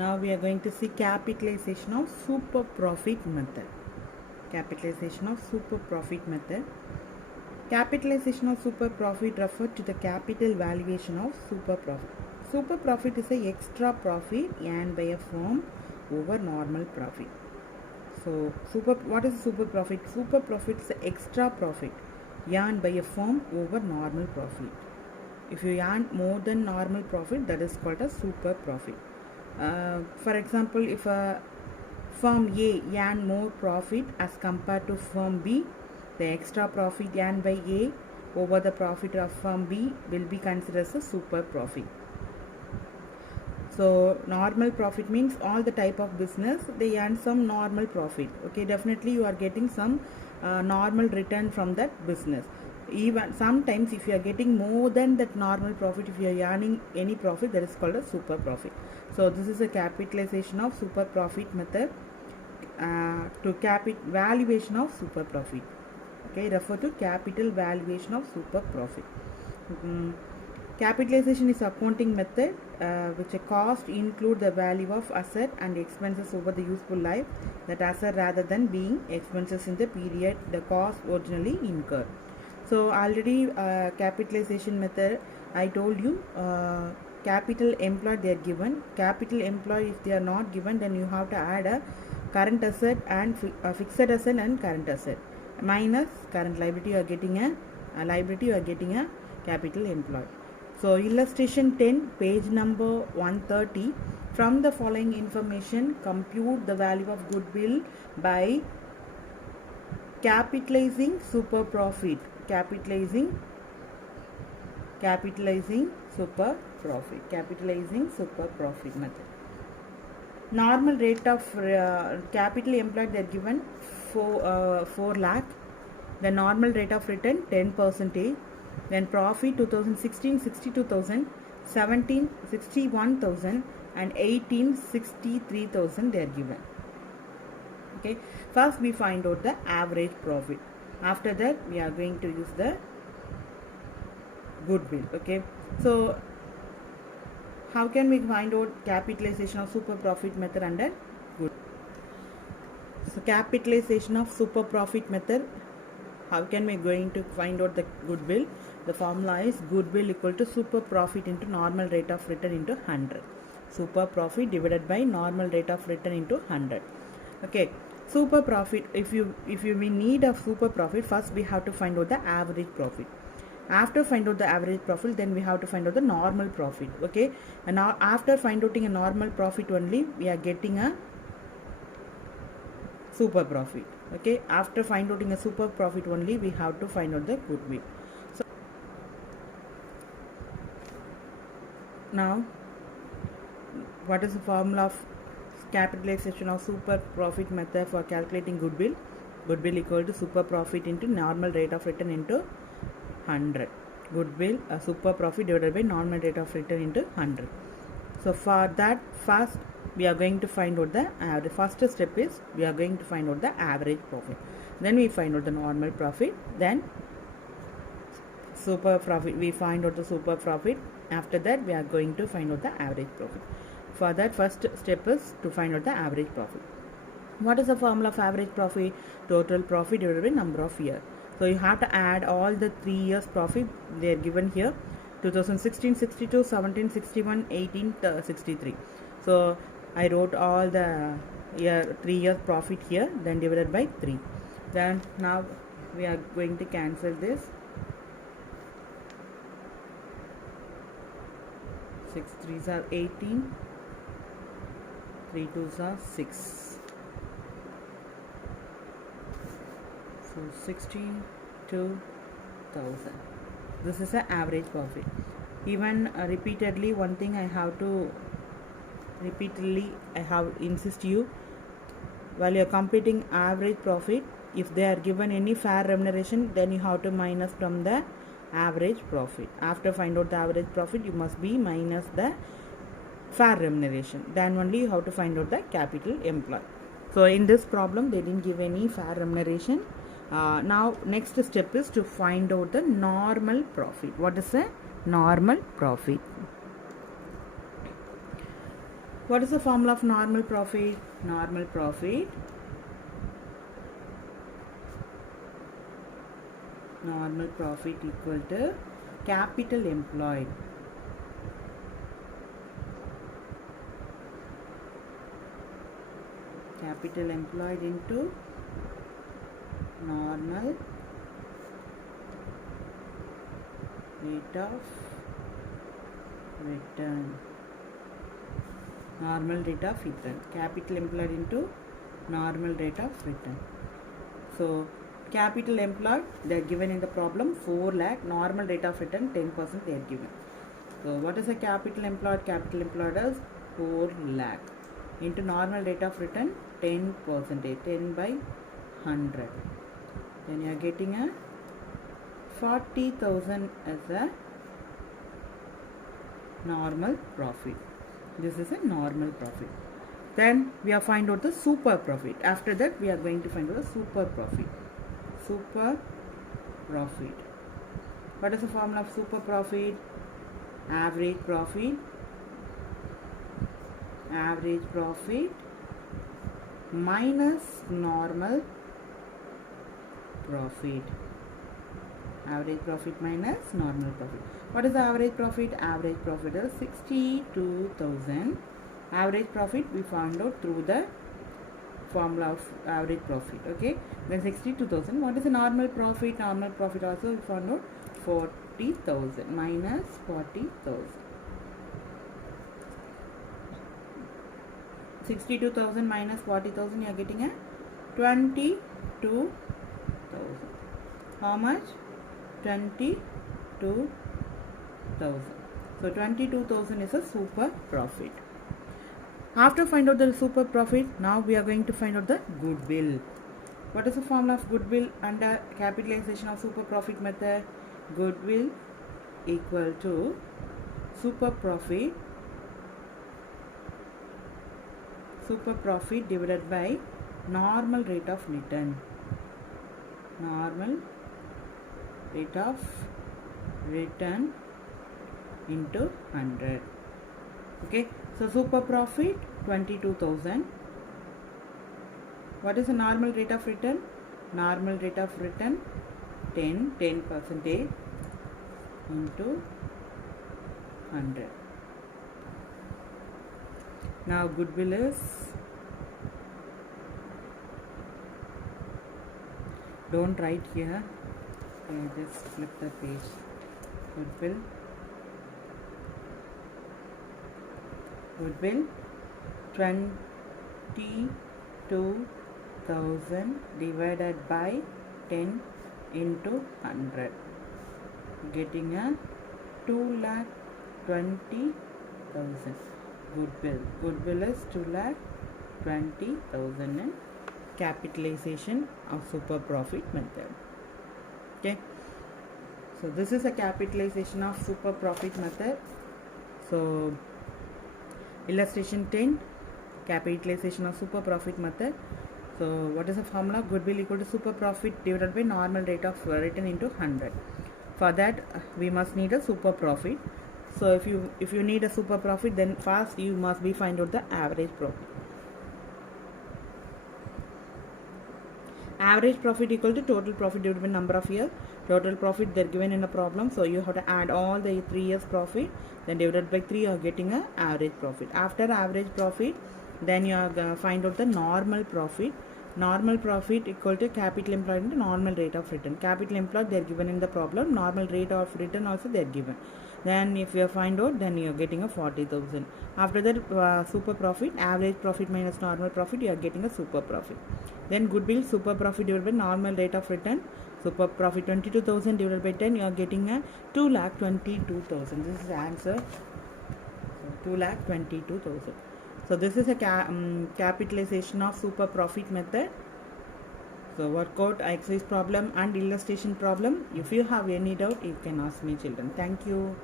Now we are going to see capitalization of super profit method. Capitalization of super profit method. Capitalization of super profit refers to the capital valuation of super profit. Super profit is a extra profit earned by a firm over normal profit. So what is super profit? Super profit is the extra profit earned by a firm over normal profit. If you earn more than normal profit, that is called a super profit. For example, if a firm A earn more profit as compared to firm B, the extra profit earned by A over the profit of firm B will be considered as a super profit. So normal profit means all the type of business they earn some normal profit. Okay, definitely you are getting some normal return from that business. Even sometimes if you are getting more than that normal profit, if you are earning any profit, that is called a super profit. So this is a capitalization of super profit method to valuation of super profit. Okay, refer to capital valuation of super profit. Capitalization is accounting method which a cost include the value of asset and expenses over the useful life that asset rather than being expenses in the period the cost originally incurred. So already capitalization method I told you capital employed they are given. Capital employed if they are not given, then you have to add a current asset and fixed asset and current asset minus current liability. You are getting a liability, you are getting a capital employed. So illustration 10, page number 130. From the following information, compute the value of goodwill by capitalizing super profit. Capitalizing super profit. Capitalizing super profit method. Normal rate of capital employed they are given 4 lakh. The normal rate of return 10%. Then profit 2016 62,000, 17 61,000 and 18 63,000 they are given. Okay, first we find out the average profit. After that we are going to use the goodwill. Okay, so how can we find out capitalization of super profit method under goodwill? So capitalization of super profit method, how can we going to find out the goodwill? The formula is goodwill equal to super profit into normal rate of return into 100. Super profit divided by normal rate of return into 100. Okay, super profit, if you need a super profit, first we have to find out the average profit. After find out the average profit, then we have to find out the normal profit. Okay, and now after find outing a normal profit only, we are getting a super profit. Okay, after find outing a super profit only, we have to find out the goodwill. So now what is the formula of capitalization of super profit method for calculating goodwill? Goodwill equal to super profit into normal rate of return into 100. Goodwill super profit divided by normal rate of return into 100. So for that, first we are going to find out the first step is we are going to find out the average profit. Then we find out the normal profit. Then super profit, we find out the super profit. After that we are going to find out the average profit. For that, first step is to find out the average profit. What is the formula of average profit? Total profit divided by number of years. So you have to add all the 3 years profit they are given here. 2016 62, 17 61, 18 63. So I wrote all the 3 years profit here, then divided by 3. Then now we are going to cancel this. 6 3s are 18, 3 2s are 6. So 62,000. This is the average profit. Even repeatedly, one thing I have insist you, while you are computing average profit, if they are given any fair remuneration, then you have to minus from the average profit. After find out the average profit, you must be minus the fair remuneration. Then only you have to find out the capital employed. So in this problem they didn't give any fair remuneration. Now next step is to find out the normal profit. What is a normal profit? What is the formula of normal profit? Normal profit equal to capital employed. Capital employed into normal rate of return. Normal rate of return. Capital employed into normal rate of return. So capital employed, they are given in the problem 4 lakh. Normal rate of return 10% they are given. So what is the capital employed? Capital employed is 4 lakh into normal rate of return 10%, 10 by 100. Then you are getting a 40,000 as a normal profit. This is a normal profit. Then we are find out the super profit. After that we are going to find out the super profit. Super profit. What is the formula of super profit? Average profit. Average profit minus normal profit. Average profit minus normal profit. What is the average profit? Average profit is 62,000. Average profit we found out through the formula of average profit. Okay, then 62,000. What is the normal profit? Normal profit also we found out 40,000 minus 40,000. 62,000 minus 40,000, you are getting a 22,000. How much? 22,000. So 22,000 is a super profit. After find out the super profit, now we are going to find out the goodwill. What is the formula of goodwill under capitalization of super profit method? Goodwill equal to super profit divided by normal rate of return. Normal rate of return into 100. Okay, so super profit 22,000. What is the normal rate of return? Normal rate of return 10% into 100. Now goodwill is, don't write here, okay, just flip the page. Goodwill 22,000 divided by 10 into 100, getting a 2,20,000. Goodwill is 2,20,000 in capitalization of super profit method. Okay, so this is a capitalization of super profit method. So illustration 10, capitalization of super profit method. So what is the formula? Goodwill equal to super profit divided by normal rate of return into 100. For that we must need a super profit. So if you need a super profit, then first you must be find out the average profit. Average profit equal to total profit divided by number of years. Total profit they are given in a problem, so you have to add all the 3 years profit, then divided by 3, you are getting a average profit. After average profit, then you are find out the normal profit. Normal profit equal to capital employed into normal rate of return. Capital employed they are given in the problem, normal rate of return also they are given. Then if you find out, then you are getting a 40,000. After that super profit, average profit minus normal profit, you are getting a super profit. Then goodwill, super profit divided by normal rate of return. Super profit 22,000 divided by 10, you are getting a 2,22,000. This is the answer. So 2,22,000. So this is a capitalization of super profit method. So work out exercise problem and illustration problem. If you have any doubt, you can ask me, children. Thank you.